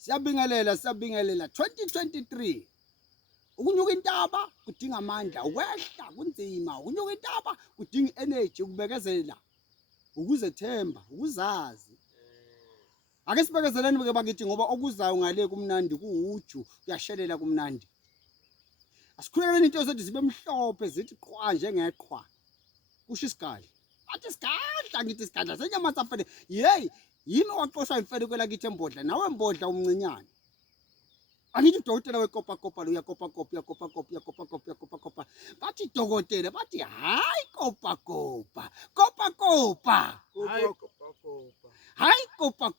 Siyabingelela 2023. Ukunyuka intaba kudinga amandla, ukwehla kunzima. Ukunyuka intaba kudinga energy, ukubekezela, ukuzethemba, ukuzazi. Ake sibekezeleni ke bakithi ngoba okuzayo ngale kumnandi kuuju, kuyashelela kumnandi. Asikhuleleni into zethu zibe mhlophe zithi qhwa njengeqhwa. Kusho isigadla. Athi isigadla ngithi isigadla senyama safele. Hey, yimi waqoshwa imfele kwela kithi embodla nawe embodla umncinyane. Angithi udokotela wekopa lo uyakopa. Bathi dokotela bathi hayi kopa. Hayi kopa.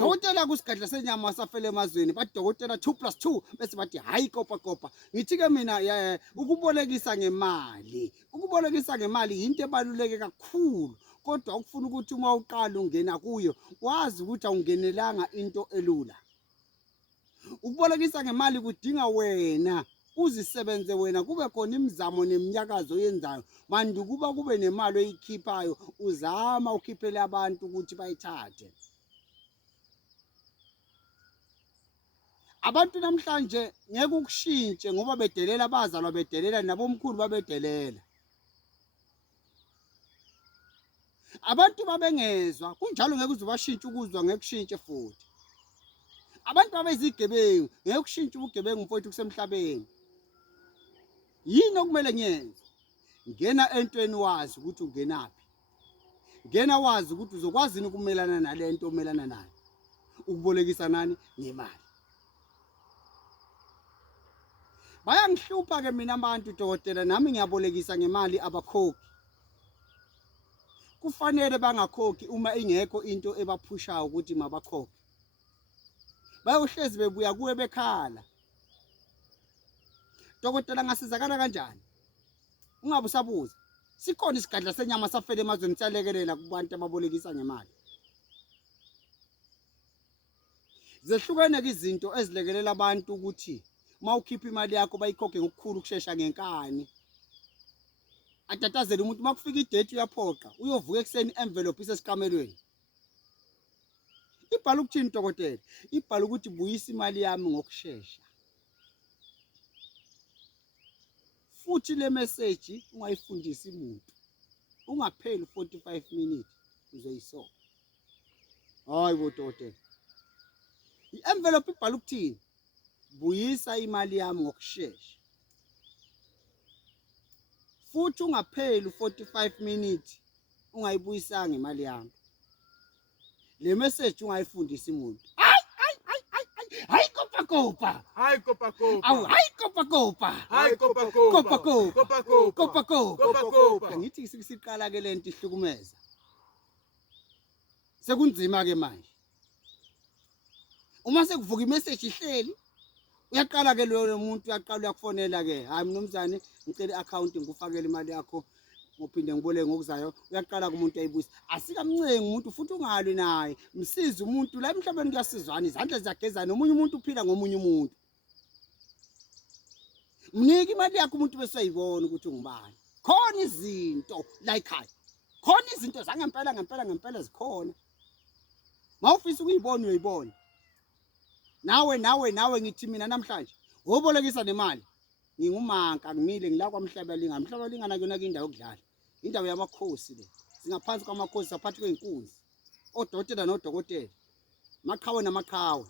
Dokotela kusigadla senyama safele emazweni bathi dokotela 2+2 bese bathi hayi kopa. Ngithi ke mina ukubolekisa ngemali. Ukubolekisa ngemali into ebaluleke kakhulu. Kodwa ukufuna ukuthi uma uqala ungena kuyo wazi ukuthi awungenelanga into elula. Ukubolekisa ngemali kudinga wena uzisebenze wena kube khona imizamo neminyakazo oyenzayo manje kuba kube nemali oyikhiphayo uzama ukhiphele abantu ukuthi bayithathe. Abantu namhlanje ngeke ukushintshe ngoba bedelela abazalwa bedelela nabomkhulu babedelela. Abantu babengezwa kunjalo ngeke uzubashintsha ukuzwa ngeke kushintshe futhi. Abantu babezigebengu ngeke kushintshe ubugebengu mfowethu kusemhlabeni. Yini okumele ngiyenze? Ngena entweni wazi ukuthi ungenaphi. Ngena wazi ukuthi uzokwazi ukumelana nalento omelana nayo. Ukubolekisa nani ngemali. Bayangihlupha ke mina abantu dokotela nami ngiyabolekisa ngemali abakhokhi. Kufanele bangakhokhi uma ingekho into ebaphushayo ukuthi mabakhokhe. Bayohlezi bebuya kuwe bekhala. Dokotela ngasizakala kanjani? Ungabe usabuza. Sikhona isigadla senyama safele emazweni siyalekelela kubantu ababolekisa ngemali. Zehlukene izinto ezilekelela abantu ukuthi mawukhipha imali yakho bayikhokhe ngokukhulu kusheshsha ngenkani. Atatazela umuntu makufika idate uyaphoqa uyovuka ekseni envelope isesikamelweni. Ibhala ukuthini dokotela? Ibhala ukuthi buyisa imali yami ngokusheshsha. Futhi le message ungayifundisi umuntu. Ungapheli 45 minutes uzoyisola. Hayi bo dokotela. I-envelope ibhala ukuthini? Buyisa imali yami ngokusheshsha. Futhi ungapheli 45 minutes ungayibuyisanga imali yami. Le message ungayifundisi umuntu. Hayi kopa. Awu hayi kopa. Ngithi siqala ke lento ihlukumeza. Sekunzima ke manje. Uma sekuvuka imessage ihleli uyaqala ke lo muntu uyaqala uyakufonela ke hayi mnumzane ngicela i-account ngikufakele imali yakho ngophinde ngiboleke ngokuzayo uyaqala kumuntu ayibuyisa asikamncengi umuntu futhi ungalwi naye msiza umuntu la emhlabeni kuyasizwana izandla ziyagezana nomunye umuntu uphila ngomunye umuntu mnika imali yakho umuntu bese ayibona ukuthi ungubani khona izinto la ekhaya khona izinto ngempela zikhona mawufisa ukuyibona uyibona nawe ngithi mina namhlanje wobolekisa nemali ngingumanka ngimile ngila kwaMhlabalinga MhlabaLinga nakuyona indawo yokudlala indawo yamakhosi le singaphansi kwamakhosi saphathi kweinkunzi odokotela nodokotela maqhawe namaqhawe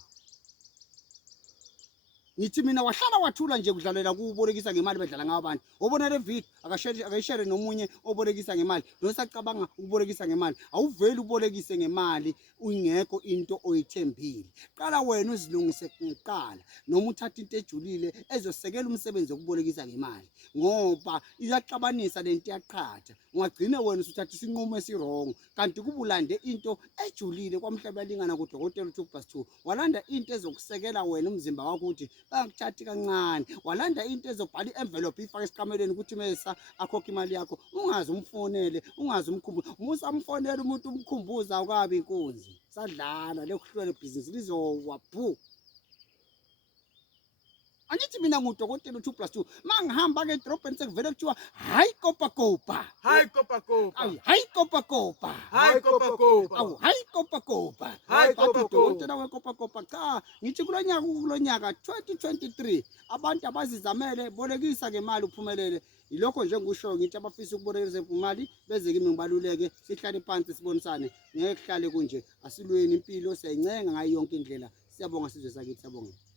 ngithi mina wahlala wathula nje kudlalela kubolekisa ngemali bedlala ngabantu ubona le video akayishare nomunye obolekisa ngemali losacabanga ukubolekisa ngemali awuveli ubolekise ngemali ungekho into oyithembile qala wena uzilungise kuqala noma uthatha into ejulile ezosekela umsebenzi wokubolekisa ngemali ngoba iyaxabanisa lento yaqhatha ungagcina wena usuthatha isinqumo esirong kanti kubulande into ejulile kwaMhlabalingana kudokotela 2+2 walanda into ezokusekela wena umzimba wakho ukuthi bangithathi kancane walanda into ezobhala i-envelope ifaka esikamelweni ukuthi mesa akhokhe imali yakho ungazi umfonele ungazi umkhumbuzo musamfonela umuntu umkhumbuza ukabi inkunzi sadlala lekuhlwele business lizowa bhu Angithi mina ngudokotela 2+2 mangihamba ke edrobheni sekuvele kuthiwa hayi kopa. Hayi kopa. Awu hayi kopa. Hayi kopa. Awu hayi kopa. Hayi Bathi udokotela wekopa cha ngithi kulonyaka 2023 abantu abazizamele bolekisa ngemali uphumelele. Yilokho nje ngikusho ngithi abafisa ukubolekisa imali beze kimi ngibaluleke sihlale phansi sibonisane ngeke kuhlale kunje asilweni impilo siyayincenga ngayo yonke indlela. Siyabonga sizwe sakithi siyabonga.